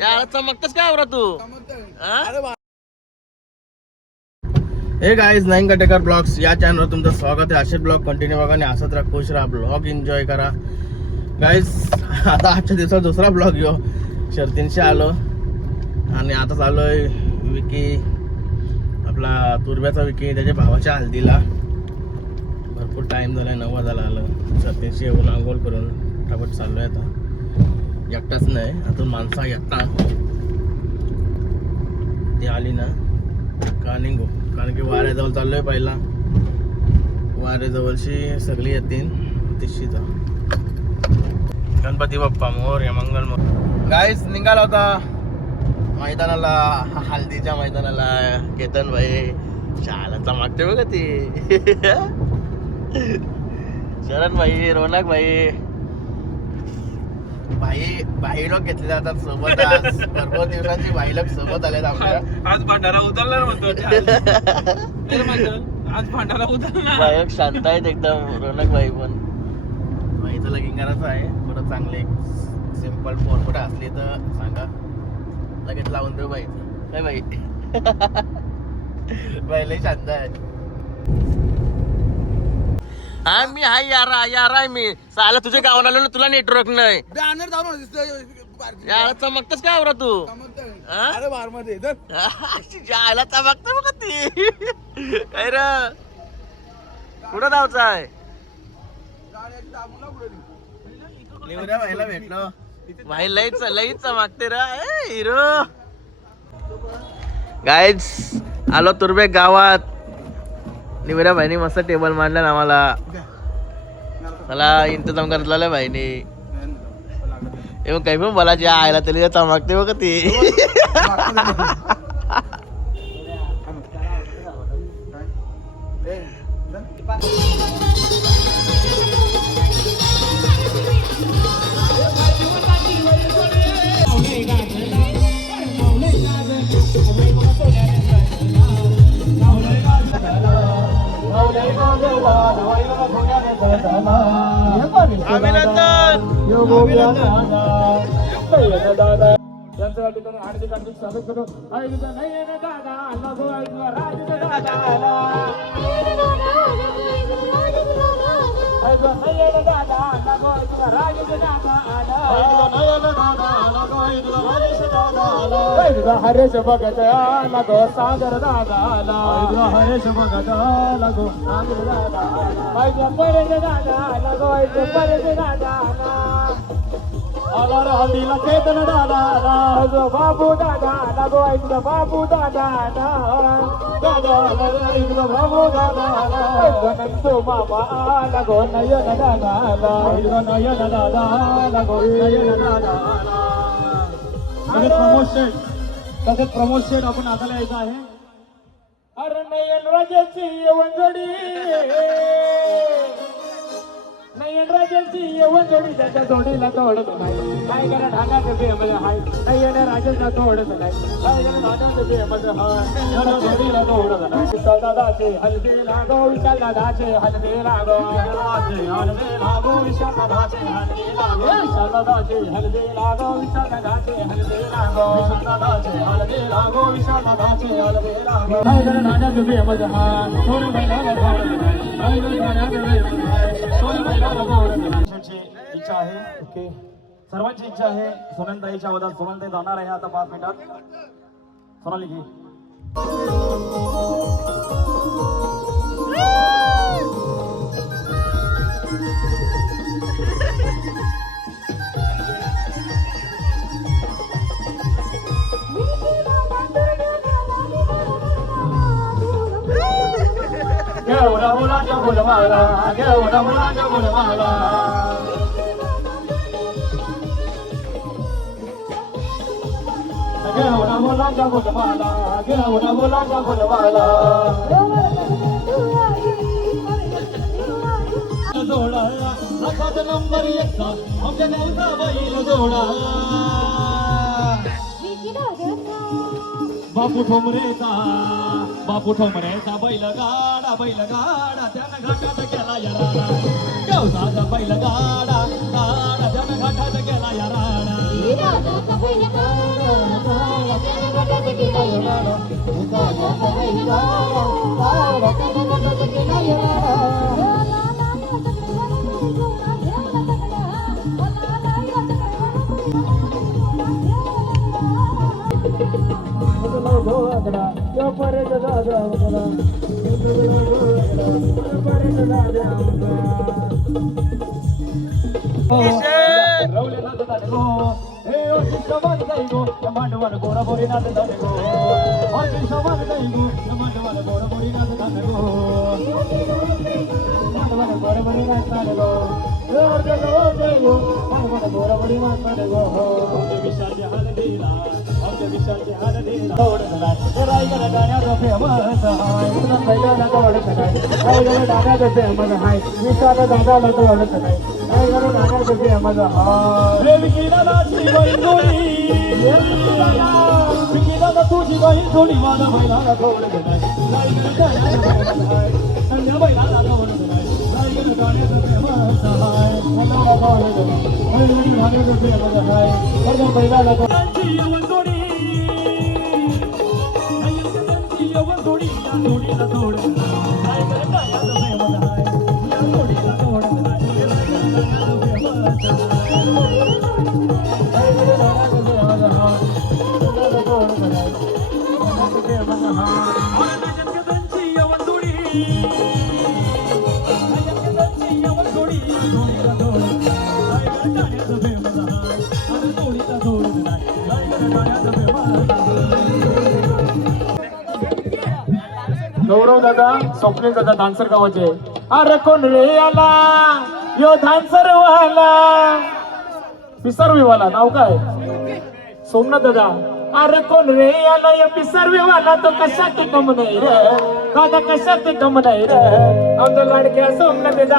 यार चमकतच काय बरं तू? हे गाईज नाईन कटेकर ब्लॉग्स या चॅनलवर तुमचं स्वागत आहे. असे ब्लॉग कंटिन्यू बघा आणि असंच राहा, खुश राहा, ब्लॉग एन्जॉय करा. गाईज आता आजच्या दिवसात दुसरा ब्लॉग घेऊ. शर्तींशी आलो आणि आता चालू आहे विकी, आपला तुरब्याचा विकी, त्याच्या भावाच्या हल्दीला. भरपूर टाईम झाला आहे, 9 वाजायला आलं. शर्तींशी येऊन आंघोळ करून फटाफट चाललो आहे. आता एकटाच नाही, आता माणसा एकटा ती आली ना का निघू, कारण की वाऱ्याजवळ चाललोय. पहिला वाऱ्याजवळशी सगळी येतील तिशीचा. गणपती बाप्पा मोरया, मंगल मोर. गाईस निघाला होता मैदानाला, हल्दीच्या मैदानाला. केतन भाई शाला चमकते बघा ती. शरण भाई, रोनक भाई, भाई लोक घेतले जातात सोबत. आज भरपूर दिवसांची भाई लोक सोबत आले आपल्या. आज भांडारा उतरला म्हणतो. आज भांडारा उतरला. भाई लोक शांत आहेत एकदम. रोनक भाई पण भाईचं लगीन करायचं आहे. थोडं चांगले सिम्पल पोरपोट असली तर सांगा, लगेच लावून देऊ भाई. काय भाई भाई लय शांत आहे. हा मी हाय यार आहे मी. साला तुझ्या गावाला आलो ना, तुला नेटवर्क नाही. बॅनर जाऊन यार चमकतच काय बरं तू? अरे बार मध्ये जायला चमकत बघ ती. काय र कुठं धावचा आहे? निवऱ्या भाईला भेटलो. भाई लईच चमकते र हिरो. गाईज आलो तुरबे गावात. निवऱ्या भाईनी मस्त टेबल मांडला ना आम्हाला. मला इंतजाम करतला भाईनी. एवं काही पण बोला, जे आयला तरी चमकते बघ ती. त्यांचं या ठिकाणी हार्दिक हार्दिक स्वागत करतो. हरेश भगत लागो सागर दादा, हरेश भगत लागो सागर दादा, दादा आला हल्दीला केतन दादा, जो बाबू दादा लागो ऐकलं बाबू दादा, दादा बाबू दादा नंदू मामा लागो नयन दादा, नयन दादा लागो नयन दादा. तसेच प्रमोद शेठ आपण आताला यायचं आहे. अरे नयन राजाची येवंजडी, नयन राजाची येवंजडी, त्याच्या जोडीला तोडत नाही. काय करा ढाकाचं बेमध्ये हाय, नयन राजाचा तोडत नाही. काय करा ढाकाचं बेमध्ये हाय, त्याच्या जोडीला तोडत नाही. विशाल दादाचे हलदे लागो, विशाल दादाचे हलदे लागो, हलदे लागो, विशाल दादाचे हलदे लागो, विशाल दादाचे हलदे लागो, विशाल दादाचे हलदे लागो, विशाल दादाचे हलदे लागो, विशाल दादाचे हलदे लागो. काय करा ढाकाचं बेमध्ये हाय, थोडं महिन्याला तोडत नाही. काय करा ढाकाचं बेमध्ये हाय, थोडं महिन्याला इच्छा आहे. ओके, सर्वांची इच्छा आहे. सोनंताईच्या वदात सोनंताई जाणार आहे आता 5 मिनिटात. सोनाली की घेऊन मुलांच्या फुलमाला, घेऊन मुलांच्या फुलमाला, घेऊन मुलांच्या फुलमाला, घेऊन मुलांच्या फुलमाला. जोडा रथात नंबर 1 आमच्या गावचा बैल जोडा. बापू ठोंबरेचा बैलगाडा त्यानं घाटात गेला या राडा गवसाचा बैलगाडा त्यानं घाटात गेला या राडा तुझी बहीण थोडी माझा बैलाला थोडं गौरव दादा स्वप्नील दादा धानसर गावाचे अरे कोण रे आला यो धानसर वाला पिसरवी वाला नाव काय सोमनाथ दादा अरे कोण रे आला यो पिसरवी वाला तो कशात कम नाही रे दादा कशात कम नाही रे आमच्या लाडक्या सोमनाथ दादा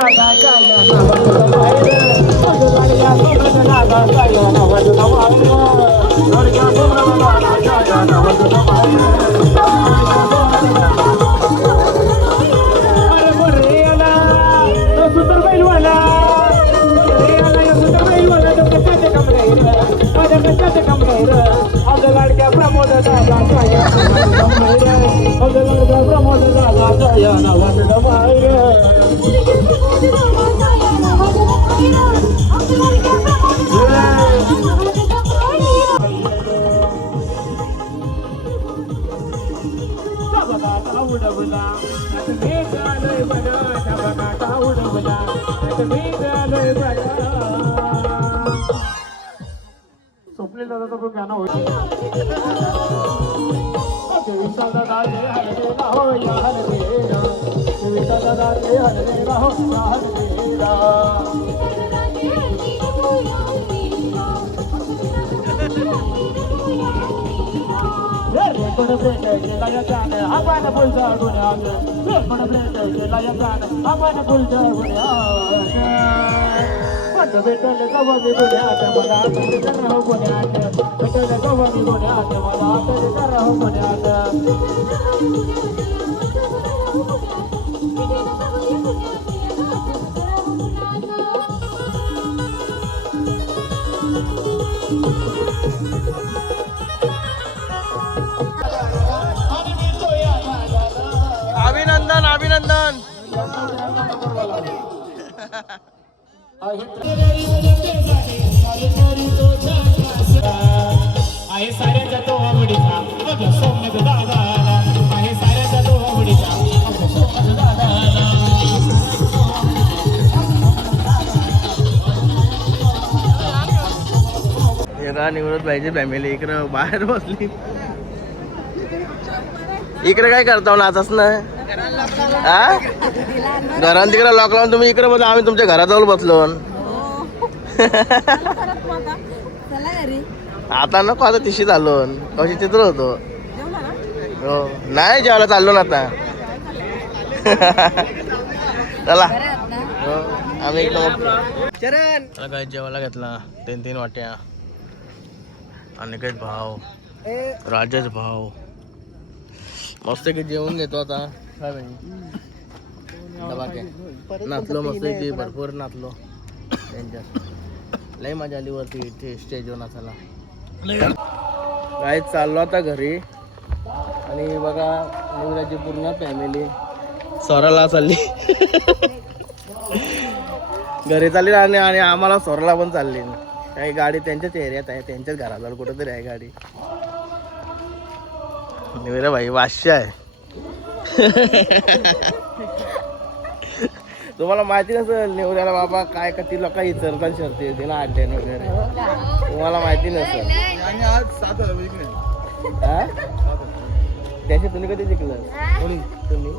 लाडक्या सोमनाथ स्वप्नील दादाचं पण गाणं होईल अभिनंदन अभिनंदन आहे साऱ्याचा तो आवडीचा माझ्या सोमनाथ दादाला आहे साऱ्याचा तो आवडीचा माझ्या सोमनाथ दादाला एका निवडत पाहिजे फॅमिली इकडं बाहेर बसली इकडे काय करता नाचच ना हा घरात तिकडे लॉक लावून तुम्ही इकडे बघा आम्ही तुमच्या घराजवळ बसलो आता नको आता तिशी चाललो कशी चित्र होतो हो नाही जेवायला चाललो ना आता चला हो आम्ही चरण काय जेवायला घेतला 3 वाट्या अनिकेत भाव राजेश भाव मस्त की जेवून घेतो आता काय भाई डबा काय नाचलो मस्त की भरपूर नाचलो त्यांच्यात लय मजा आली वरती इथे स्टेजवर नाचायला काय चाललो आता घरी आणि बघा निवराची पूर्ण फॅमिली स्वराला चालली घरी चालली आणि आम्हाला स्वराला पण चालली काही गाडी त्यांच्याच एरियात आहे त्यांच्याच घराजवळ कुठंतरी आहे गाडी निवरा भाई वाश्य आहे तुम्हाला माहिती नसेल निवऱ्याला बाबा काय का ती लोक इचरतात शर्ती होती ना अड्ड्याने वगैरे तुम्हाला माहिती नसेल हा त्याशी तुम्ही कधी जिंकलं तुम्ही